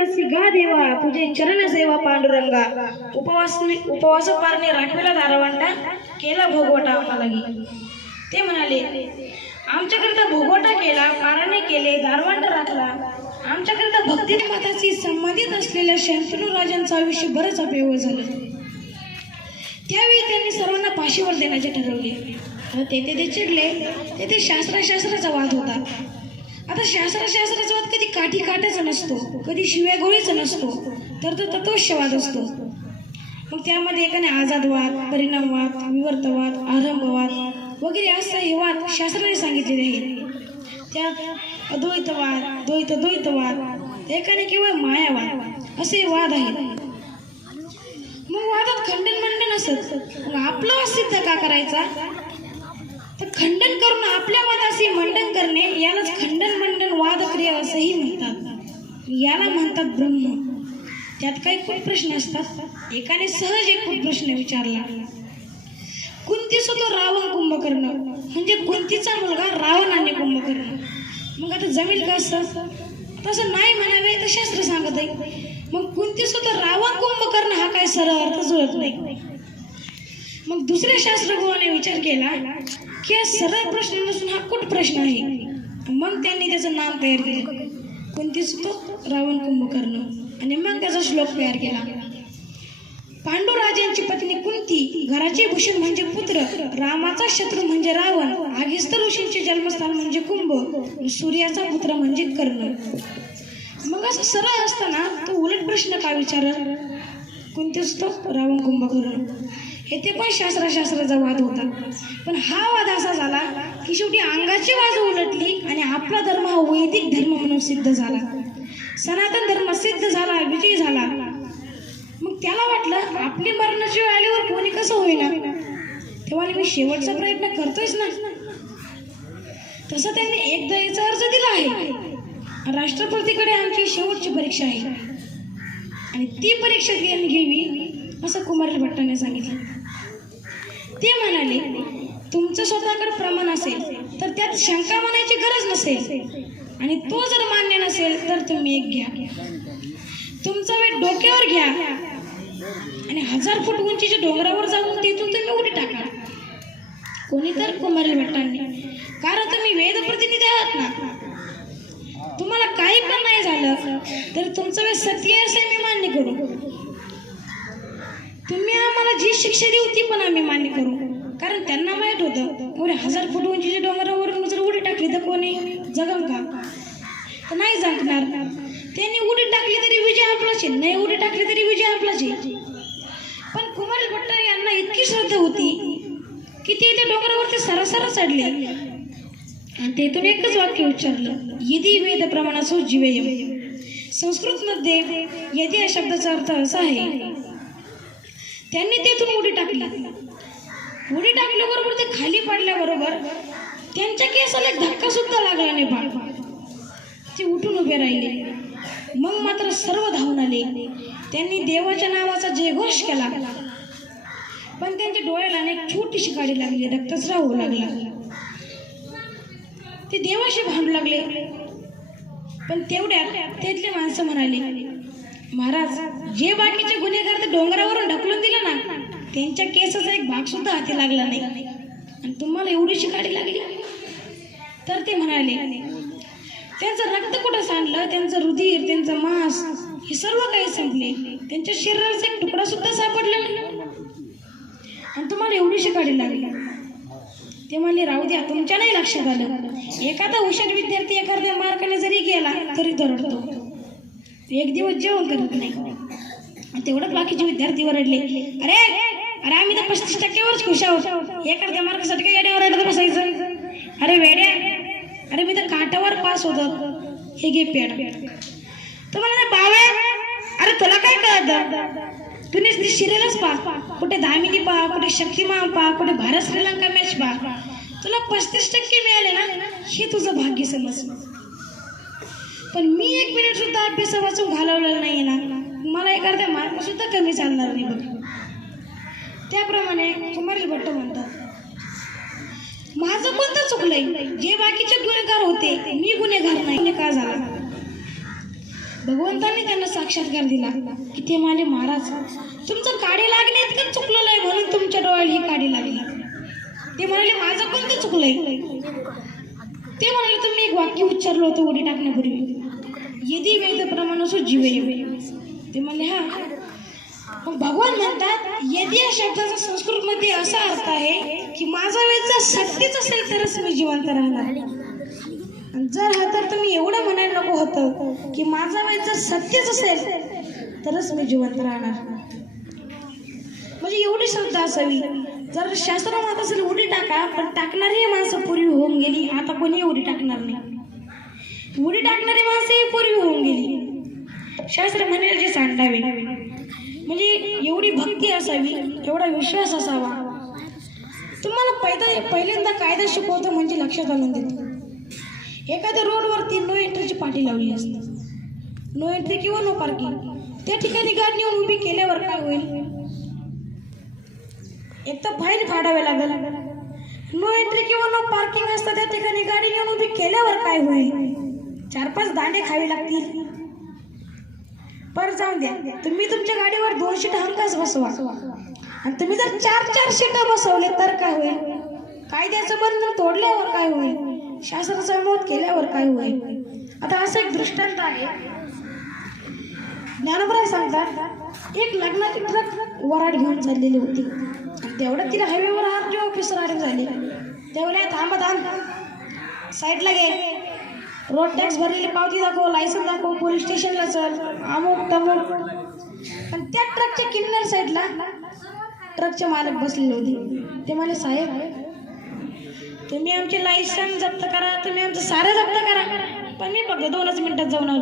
मनसी गा देवा तुझे चरण सेवा पांडुरंगा. उपवास उपवास पारणे राखविला दारवंटा केला भोगवटा आम्हाला ते म्हणाले आमच्याकरिता भोगवटा केला पारणे केले दारवंट राखला. आमच्याकरिता भक्ती माताशी संबंधित असलेल्या शंतनू राजांचं आयुष्य बरंच अपयोग झालं. त्यावेळी त्यांनी सर्वांना फाशीवर देण्याचे ठरवले. तेथे ते चिडले. तेथे शास्त्राशास्त्राचा वाद होता. आता शास्त्राशास्त्राचा वाद कधी काठी काट्याचा नसतो कधी शिव्या गोळीचा नसतो तर तो तत्वशवाद असतो. मग त्यामध्ये एकाने आझादवाद परिणामवाद विवर्तवाद आरंभवाद वगैरे असा हे वाद शास्त्राने सांगितलेले आहेत. त्यात अद्वैतवाद द्वैत द्वैतवाद एकाने केवळ मायावाद असे वाद आहेत. मग वादात खंडन मंडन असत. मग आपलं वाद सिद्ध का करायचा? तर खंडन करून आपल्या मनाशी मंडन करणे यालाच खंडन मंडन वाद क्रिया असंही म्हणतात. याला म्हणतात ब्रह्म. त्यात काही खूप प्रश्न असतात. एकाने सहज एक खूप प्रश्न विचारला. कुंतीच होतो रावण कुंभकर्ण. म्हणजे कुंतीचा मुलगा रावणाने कुंभकर्ण. मग आता जमेल का असतं तसं नाही म्हणावे तर शास्त्र सांगत आहे मग कुंतीच होतं रावण कुंभकर्ण हा काय सरळ अर्थ जुळत नाही. मग दुसऱ्या शास्त्रज्ञाने विचार केला की हा सरळ प्रश्न नसून हा कुठ प्रश्न आहे. मग त्यांनी त्याचं नाम तयार केलं. कोणतीच तो रावण कुंभकर्ण आणि मग त्याचा श्लोक तयार केला. पांडुराजांची पत्नी कुंती घराचे भूषण म्हणजे पुत्र रामाचा शत्रू म्हणजे रावण आगीस्त ऋषींचे जन्मस्थान म्हणजे कुंभ सूर्याचा पुत्र म्हणजे कर्ण. मग असं सरळ असताना तो उलट प्रश्न का विचार कोणतेच तो रावण कुंभकर्ण. येथे पण शास्त्राशास्त्राचा वाद होता. पण हा वाद असा झाला की शेवटी अंगाची बाजू उलटली आणि आपला धर्म हा वैदिक धर्म म्हणून सिद्ध झाला. सनातन धर्म सिद्ध झाला विजयी झाला. मग त्याला वाटलं आपली मरणाची वेळ आल्यावर कोणी कसं होईना? तेव्हा मी शेवटचा प्रयत्न करतोयच ना. तसं त्यांनी एकदा याचा अर्ज दिला आहे. राष्ट्रपतीकडे आमची शेवटची परीक्षा आहे. आणि ती परीक्षा त्यांनी घ्यावी असं कुमार भट्टाने सांगितलं. ते म्हणाले तुमचं स्वतःकडे प्रमाण असेल तर त्यात शंका मानायची गरज नसेल. आणि तो जर मान्य नसेल तर तुम्ही एक घ्या. तुमचा वेळ डोक्यावर घ्या. आणि हजार फूट उंचीच्या डोंगरावर जाऊन तिथून तुम्ही उडी टाका. कोणी तर कुमारी भट्टांनी कारण तुम्ही वेद प्रतिनिधी आहात ना. तुम्हाला काही पण नाही झालं तर तुमचं वेळ सत्य असेल असे मी मान्य करू. तुम्ही आम्हाला जी शिक्षा देऊ ती पण आम्ही मान्य करू. कारण त्यांना माहीत होतं एवढे हजार फूट उंचीच्या डोंगरावरून जर उडी टाकली तर कोणी जगल का? तर नाही जगणार. त्यांनी उडी टाकली तरी विजय आपलाच आहे. नाही उडी टाकली तरी विजय आपलाच आहे. पण कुमार भट्ट यांना इतकी श्रद्धा होती की ते त्या डोंगरावरती सरासरा चढले. आणि तेथून एकच वाक्य उच्चारलं. यदी वेद प्रमाणासो जीवेयम. संस्कृतमध्ये यदी या शब्दाचा अर्थ असा आहे त्यांनी तेथून उडी टाकली. उडी टाकल्याबरोबर ते खाली पडल्याबरोबर त्यांच्या केसाला एक धक्का सुद्धा लागला नाही बाळ. ते उठून उभे राहिले. मग मात्र सर्व धावून आले. त्यांनी देवाच्या नावाचा जयघोष केला. पण त्यांच्या डोळ्याला एक छोटीशी काडी लागली रक्तस्राव होऊ लागला. ते देवाशी भांडू लागले. पण तेवढ्यात त्यातले माणसं म्हणाले महाराज जे बाकीचे गुन्हेगार ते डोंगरावरून ढकलून दिलं ना त्यांच्या केसाचा एक भाग सुद्धा हाती लागला नाही. आणि तुम्हाला एवढीशी काडी लागली? तर ते म्हणाले त्यांचं रक्त कुठं सांडलं? त्यांचं रुधिर त्यांचं मांस हे सर्व काही संपले. त्यांच्या शरीराचा एक तुकडा सुद्धा सापडला नाही. आणि तुम्हाला एवढीशी काडी लागली. ते म्हणले राहू द्या तुमच्या नाही लक्षात आलं. एखादा हुशार विद्यार्थी एखाद्या मार्काने जरी गेला तरी दरडतो. एक दिवस जेवण करत नाही? आणि तेवढंच बाकीचे विद्यार्थी ओरडले. अरे अरे आम्ही तर पस्तीस टक्क्यावरच खुश आहोत. एखाद्या मार्कासाठी काही येड्यावर रडत बसायचं? अरे वेड्या अरे मी तर काटावर पास होतो. हे घे पेड तो मला बावळ्या अरे तुला काय कळत? तुम्ही नुसती सिरियलच पा कुठे दामिनी पा कुठे शक्तिमान पा कुठे भारत श्रीलंका मॅच पा तुला पस्तीस टक्के मिळाले ना? हे तुझं भाग्य समज पण मी एक मिनिट सुद्धा अभ्यास वाचून घालवलेला नाही ना. मला एक अर्ध्या मार्क सुद्धा कमी चालणार नाही बघ. त्याप्रमाणे कुमारी भट्ट म्हणतात माझं कोणतं चुकलंय. जे बाकीचे गुन्हेगार होते मी गुन्हेगार नाही. गुन्हे का झाला? भगवंतांनी त्यांना साक्षात्कार दिला की ते माझे महाराज तुमचं काडी लागणे इतकं चुकलेलं आहे म्हणून तुमच्या डोळ्याला ही काडी लागली. ते म्हणाले माझं कोणतं चुकलंय. ते म्हणाले तुम्ही एक वाक्य उच्चारलं होतं उडी टाकण्यापूर्वी. यदि वेद प्रमाणासो जीवे ते म्हणले हा. मग भगवान म्हणतात यदि या शब्दाचा संस्कृतमध्ये असा अर्थ आहे की माझा वेद जर सत्यच असेल तरच मी जिवंत राहणार. आणि जर हा तर तुम्ही एवढं म्हणायला नको होतं की माझा वेद जर सत्यच असेल तरच मी जिवंत राहणार. म्हणजे एवढी श्रद्धा असावी. जर शास्त्र म्हणत असेल उडी टाका पण टाकणारी माणसं पूर्वी होऊन गेली आता कोणी उडी टाकणार नाही. उडी टाकणारी माणसं पूर्वी होऊन गेली. शास्त्र म्हणेल जे सांडावे. म्हणजे एवढी भक्ती असावी एवढा विश्वास असावा. तुम्हाला पैदा पहिल्यांदा कायदा शिकवतो म्हणजे लक्षात आणून देतो. एखाद्या रोडवरती नो एंट्रीची पाटी लावली असते. नो एंट्री किंवा नो पार्किंग त्या ठिकाणी गाडी नेऊन उभी केल्यावर काय होईल? एक तर फाईन फाडावे लागेल. नो एंट्री किंवा नो पार्किंग असतं त्या ठिकाणी गाडी घेऊन उभी केल्यावर काय होईल? चार पाच दांडे खावे लागतील. पर जाऊन द्या. तुम्ही तुमच्या गाडीवर दोन शीट हमखास बसवा. आणि तुम्ही जर चार चार शीट बसवले तर काय होईल? कायद्याचं बंधन तोडल्यावर काय होईल? शास्त्राचा मत केल्यावर काय होईल? आता असं एक दृष्टांत आहे. ज्ञानोबराय सांगतात एक लग्नाची ट्रक वराड घेऊन चाललेली होती. आणि तिला हायवेवर आर ऑफिसर आले झाले. तेवढ्या थांबा थांब. साईडला गे रोड टॅक्स भरलेली पावती दाखव लायसन दाखव पोलीस स्टेशनला चल. अमुक तमुक. आणि त्या ट्रकच्या किन्नर साईडला ट्रकचे मालक बसलेले होते. ते म्हणाले साहेब तुम्ही आमचे लायसन जप्त करा तुम्ही आमचं सारं जप्त करा. पण मी फक्त दोनच मिनिटात जाऊन आलो.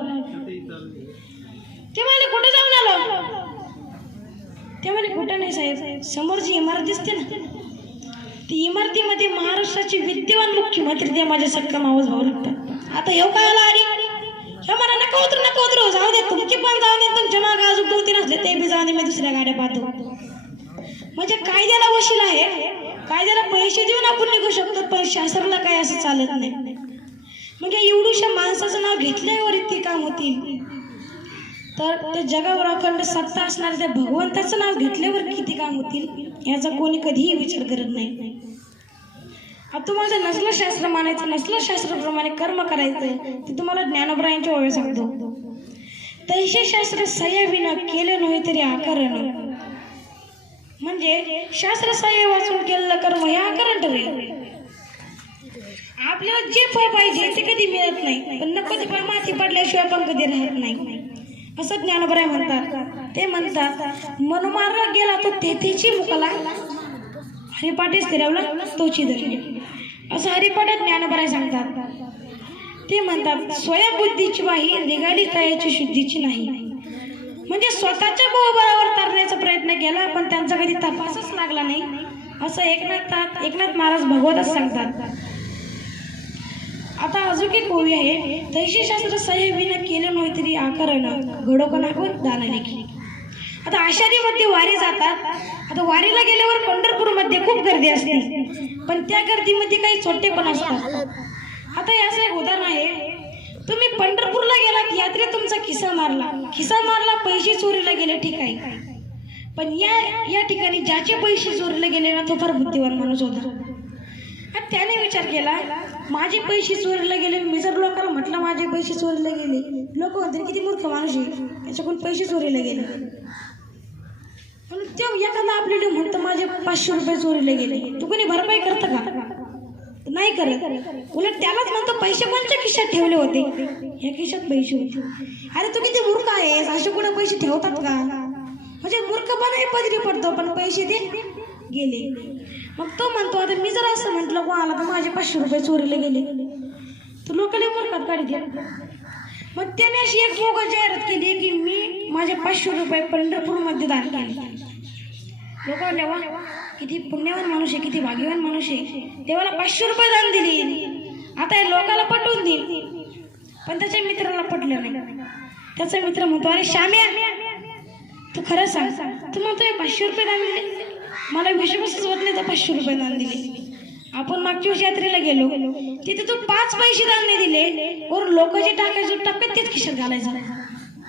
ते म्हणाले कुठे जाऊन आलो? ते म्हणे कुठं नाही साहेब समोर जी इमारत दिसते ना. ती इमारतीमध्ये महाराष्ट्राचे विद्यमान मुख्यमंत्री ते माझ्या सक्का मावस भाऊ लागतात. आता येऊ काय आला आणि हे म्हणा नका उतरू नका उतरू. जाऊ दे तुमचे पण जाऊ दे तुमच्या मागे अजून दोन तीन असले ते बी जाऊ दे मी दुसऱ्या गाड्या पाहतो. म्हणजे कायद्याला वशील आहे. कायद्याला पैसे देऊन आपण निघू शकतो पण शासनाला काय असं चालत नाही. म्हणजे एवढीशा माणसाचं नाव घेतल्यावर इतके काम होतील. तर ते जगावर अखंड सत्ता असणाऱ्या त्या भगवंताचं नाव घेतल्यावर किती काम होतील याचा कोणी कधीही विचार करत नाही. तुम्हाला नसलं शास्त्र मानायचं नसलं शास्त्राप्रमाणे कर्म करायचं ते तुम्हाला ज्ञानोबरायांच्या ओळी सांगतो. तैसे शास्त्र सह्याविनं केलं नव्हे तरी आकारण. म्हणजे शास्त्र सह्य वाचून केलेलं कर्म हे आकारण ठरेल. आपल्याला जे फळ पाहिजे ते कधी मिळत नाही पण नको ते फळ माती पडल्याशिवाय पण कधी राहत नाही. असं ज्ञानोबराय म्हणतात. ते म्हणतात मनमार्ग गेला तर तेथेची मुकला हरिपाठी फिरवलं तोची धरली असं हरिपाठात ज्ञानोबराय सांगतात। ते म्हणतात स्वयंबुद्धीची बाही निगाडी तयाची शुद्धीची नाही. म्हणजे स्वतःच्या बळावर तरण्याचा प्रयत्न केला पण त्यांचा कधी तपासच लागला नाही. असं एकनाथ एकनाथ महाराज भगवतच सांगतात. आता अजून एक ओवी आहे. तैशी शास्त्र सह्यविनं केलं नव्हे तरी आकरण घडोकणावर दानलेखी. आता आषाढीमध्ये वारी जातात. आता वारीला गेल्यावर पंढरपूरमध्ये खूप गर्दी असते. पण त्या गर्दीमध्ये काही छोटे पण असतात. आता याचं एक उदाहरण आहे. तुम्ही पंढरपूरला गेलात यात्रेत तुमचा खिसा मारला. खिसा मारला पैसे चोरीला गेले ठीक आहे. पण या या ठिकाणी ज्याचे पैसे चोरीला गेले ना तो फार बुद्धिवान माणूस होता. आणि त्याने विचार केला माझे पैसे चोरीला गेले मी जर लोकांना म्हटलं माझे पैसे चोरीला गेले लोक म्हणतील किती मूर्ख माणूस आहे. त्याच्याकडून पैसे चोरीला गेले. पण ते एखादा आपल्याला म्हणतं माझे पाचशे रुपये चोरीला गेले. तू कोणी भरपाई करतं का? नाही करत. उलट त्यालाच म्हणतो पैसे कोणत्या खिशात ठेवले होते? या खिशात पैसे होते. अरे तू किती मूर्ख आहेस? असे कोणा पैसे ठेवतात का? म्हणजे मूर्खपणा पदरी पडतो पण पैसे दे. गेले. मग तो म्हणतो आता मी जर असं म्हटलं कोणाला तर माझे पाचशे रुपये चोरीला गेले. तर लोकांनी मूर्खात काढते मग त्याने अशी एक मोगा जाहिरात केली की मी माझे पाचशे रुपये पंढरपूरमध्ये दान केले. लोक देवा किती पुण्यवान माणूस आहे किती भाग्यवान माणूस आहे. देवाला पाचशे रुपये दान दिली आता हे लोकाला पटवून देईल. पण त्याच्या मित्राला पटलं नाही. त्याचा मित्र म्हणतो अरे श्याम्या तू खरं सांग. तू म्हणतोय पाचशे रुपये दान दिले. मला विश्वासच होत नाही तर पाचशे रुपये दान दिले. आपण मागच्या वर्षी यात्रेला गेलो. तिथे तू पाच पैसे दान नाही दिले. और लोक जे टाकायचे टप्प्यात तेच खिशात घालायचं.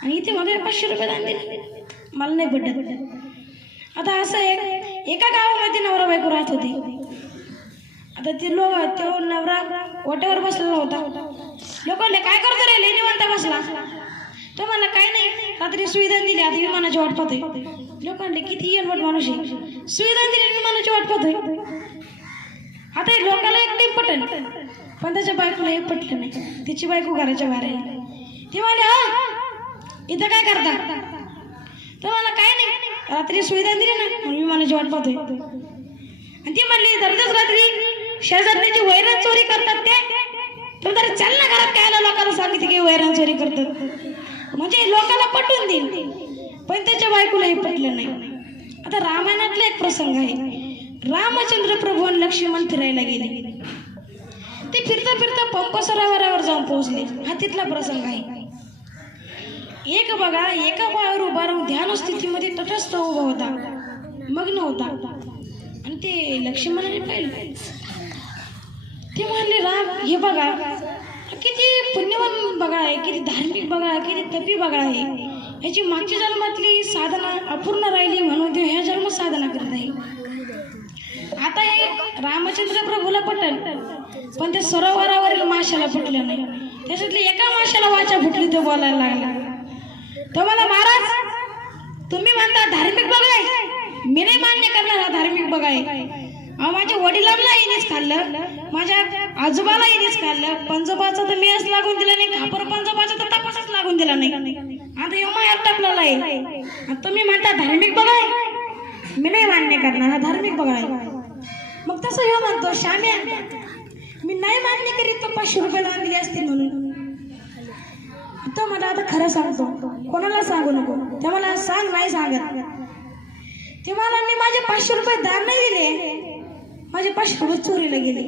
आणि इथे मला पाचशे रुपये दान दिले. मला नाही पटत आता असं एक एका गावामध्ये नवरा बायको राहत होती. आता ते लोक तो नवरा ओट्यावर बसलेला होता. लोकांना काय करतो रे लय बसला. तो म्हणला काय नाही रात्री सुविधा दिली आता विमानाची वाट पाहतोय लोकांना किती येणवट माणूस आहे. सुविधा दिली विमानाची वाट पाहतोय आता हे लोकांना एक नाही पटन. पण त्याच्या बायकोला हे पटलं नाही. तिची बायको घराच्या बाहेर ती म्हणे इथं काय करता? तो मला काय नाही रात्री सुविधा दिली ना म्हणून विमानाची वाट पाहतोय. आणि ती म्हणली दररोज रात्री शेजारण्याची वैरण चोरी करतात ते. तर जरा चल ना घरात काय लोकांना सांगितलं की वैरण चोरी करतात. म्हणजे लोकांना पटवून देईल. पण त्याच्या बायकोलाही पटलं नाही. आता रामायणातला एक प्रसंग आहे. रामचंद्र प्रभू आणि लक्ष्मण फिरायला गेले. ते फिरता फिरता पंप सरोवरावर जाऊन पोहोचले. हा तिथला प्रसंग आहे. एक बघा एका पायावर उभा राहून ध्यान स्थितीमध्ये तटस्थ उभा होता. मग्न होता. आणि ते लक्ष्मणाने पाहिलं. ते म्हणले राम हे बघा किती पुण्यवान बघा आहे किती धार्मिक बघा आहे किती तपी बघा आहे. ह्याची मागच्या जन्मातली साधना अपूर्ण राहिली म्हणून ते ह्या जन्म साधना करत आहे. आता हे रामचंद्र प्रभूला पटल पण ते सरोवरावरील माशाला पटलं नाही. त्याच्यातली एका माशाला वाचा फुटली तो बोलायला लागला. तो मला महाराज तुम्ही म्हणता धार्मिक बघाय. मी नाही मान्य करणार हा धार्मिक बघाय. अहो माझ्या वडिलांना येणेच खाल्लं माझ्या आजोबाला येणेच खाल्लं. पंजोबाचा तर मेस लागून दिला नाही खापर पंजोबाचा तर तपासच लागून दिला नाही. आता यो मायार टाकलेला आहे. तुम्ही म्हणता धार्मिक बघाय. मी नाही मान्य करणार हा धार्मिक बघाय. मग तसं यो म्हणतो श्याम्या मी नाही मान्य करीत तो पाचशे रुपये दान दिले असतील म्हणून. तो मला आता खरं सांगतो. कोणाला सांगू नको? ते मला सांग नाही सांगत. ते मला मी माझे पाचशे रुपये दान नाही दिले. माझे पाचशे रुपये चोरीला गेले.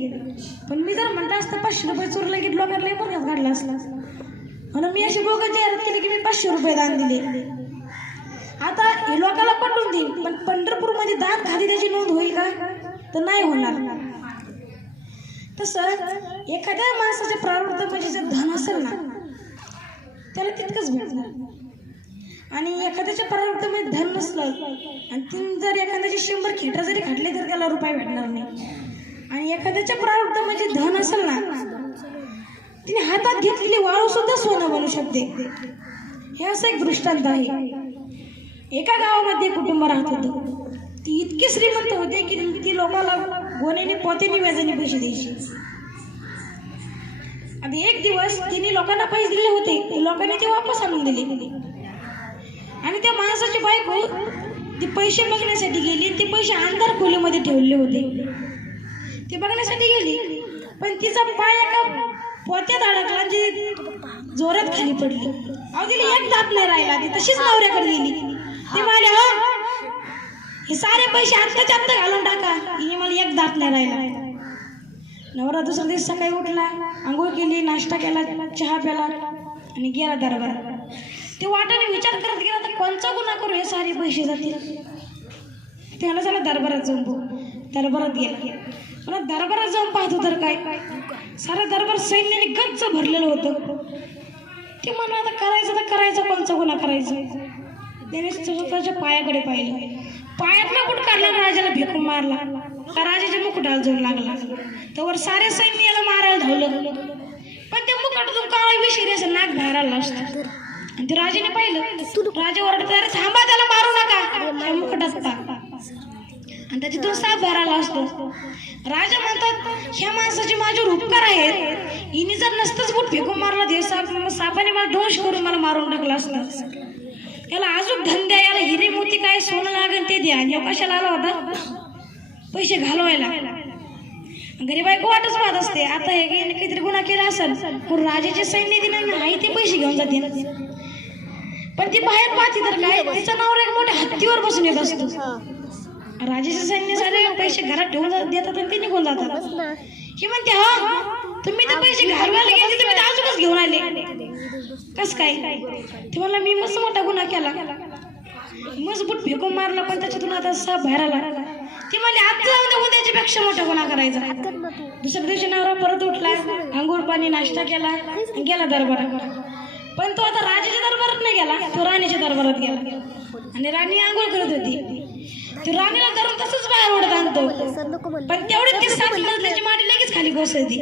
पण मी जर म्हणता असतं पाचशे रुपये चोरीला गेले लोकांना लई मोठ्यात काढला असला म्हणून मी अशी बोगत जाहिरात केली की मी पाचशे रुपये दान दिले. आता हे लोकांना पटवून देईल पण पंढरपूरमध्ये दान खाली त्याची नोंद होईल का? तर नाही होणार. तसं एखाद्या माणसाच्या प्रारब्ध म्हणजे जर धन असेल ना त्याला तितकंच भेटणार. आणि एखाद्याच्या प्रारब्धामध्ये म्हणजे धन नसलं. आणि तीन जर एखाद्याचे शंभर खेटर जरी खाटले तर त्याला रुपये भेटणार नाही. आणि एखाद्याच्या प्रारब्ध म्हणजे धन असेल ना तिने हातात घेतलेली वाळू सुद्धा सोनं बनू शकते. हे असं एक दृष्टांत आहे. एका गावामध्ये कुटुंब राहत होतं. ती इतकी श्रीमंत होते की ती लोकांना गोण्याने पोतेने व्याजाने पैसे द्यायची. आणि एक दिवस तिने लोकांना पैसे दिले होते. ते लोकांनी ते वापस आणून दिले. आणि त्या माणसाची बायको ती पैसे बघण्यासाठी गेली ते पैसे अंधार खोलीमध्ये ठेवले होते. ते बघण्यासाठी गेली. पण तिचा पाय एका पोत्यात अडकला आणि जोरात खाली पडली. अहो तिला एक दात नाही राहिला. ती तशीच नवऱ्याकडे गेली. ते म्हणाले हा हे सारे पैसे आत्ताच्या आत्ता घालून टाका. हिने मला एक दात नाही राहिला. नवरा दुसऱ्या दिवस सकाळी उठला आंघोळ केली नाश्ता केला चहा प्याला आणि गेला दरबारात. ते वाटाने विचार करत गेला तर कोणचा गुन्हा करू हे सारे पैसे जातील? त्याला झालं दरबारात जाऊन बघू. दरबारात गेला. मला दरबारात जाऊन पाहतो तर काय? सारा दरबार सैन्याने गच्च भरलेलं होतं. ते म्हणलं आता करायचं तर करायचं कोणचा गुन्हा करायचा? त्याने स्वतःच्या पायाकडे पाहिलं. पायातनं कुठं काढला राजाला फेकून मारला. का राजाच्या मुकुटाला जाऊन लागला. तर सारे सैन्याला मारायला धावलं. पण त्या मुकुटातून काळा विषयी असं नाक धारायला असतं. आणि ते राजाने पाहिलं. राजा ओरडत थांबा त्याला मारू नका. टाका आणि त्याच्यातून साप बाहेर आला असतो. राजा म्हणतात ह्या माणसाचे माझ्यावर उपकार आहेत. हिने जर नसतंच बुट फेकून मारला देव साप सापाने मला दोष करून मला मारून टाकला असतं. याला अजून धन द्या याला हिरे मोती काय सोनं लागेल ते द्या. आणि कशाला आला होता? पैसे घालवायला. घरी बायको वाटच पाहत असते. आता हे काही काहीतरी गुन्हा केला असेल. पण राजाचे सैन्य दिलं ना आई ते पैसे घेऊन जाते पण ती बाहेर पाहते तर काय तिचं नाव एक मोठ्या हत्तीवर बसून येत असतो. राजाचे सैन्य सारे पैसे घरात ठेवून जात- देतात आणि ते निघून जातात. ही म्हणते हा तुम्ही तर पैसे घालवायला गेले तुम्ही तर अजूनच घेऊन आले. कस काय? ते मला मी मस्त मोठा गुन्हा केला. मस्त बुट फेकून मारला पण त्याच्यातून आता साप बाहेर आला. ती म्हणली आज जाऊन दे उद्याच्या पेक्षा मोठा गुन्हा करायचा. दुसऱ्या दिवशी नवरा परत उठला आंघोळ पाणी नाश्ता केला आणि गेला दरबारात. पण तो आता राजाच्या दरबारात नाही गेला तो राणीच्या दरबारात गेला. आणि राणी आंघोळ करत होती. ती राणीला धरून तसंच बाहेर ओढत आणतो. पण तेवढे ती सात मजल्याची माडी लगेच खाली घोसळती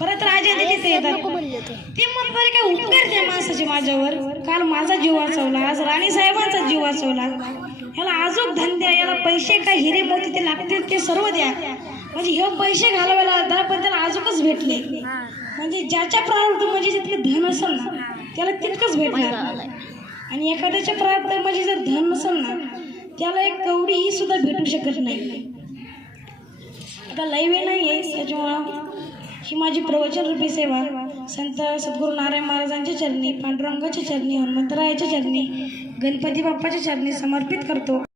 परत राजा तिथे येतात. ते म्हणतात काय उपकार त्या माणसाची माझ्यावर? काल माझा जीव वाचवला आज राणी साहेबांचा जीव वाचवला. ह्याला अजून धन द्या याला पैसे काय हिरे मोती ते लागतील ते सर्व द्या. म्हणजे हे पैसे घालवायला होता पण त्याला अजूनच भेटले. म्हणजे ज्याच्या प्रारब्ध म्हणजे जितके धन असेल ना त्याला तितकंच भेटणार आणि एखाद्याच्या म्हणजे जर धन नसेल ना त्याला एक कवडीही सुद्धा भेटू शकत नाही. आता लाईव्ह नाही आहे त्याच्यामुळं ही माझी प्रवचन रूपी सेवा. संत सद्गुरू नारायण महाराजांच्या चरणी पांडुरंगाच्या चरणी हनुमंतरायाच्या चरणी गणपती बाप्पाच्या चरणी समर्पित करतो.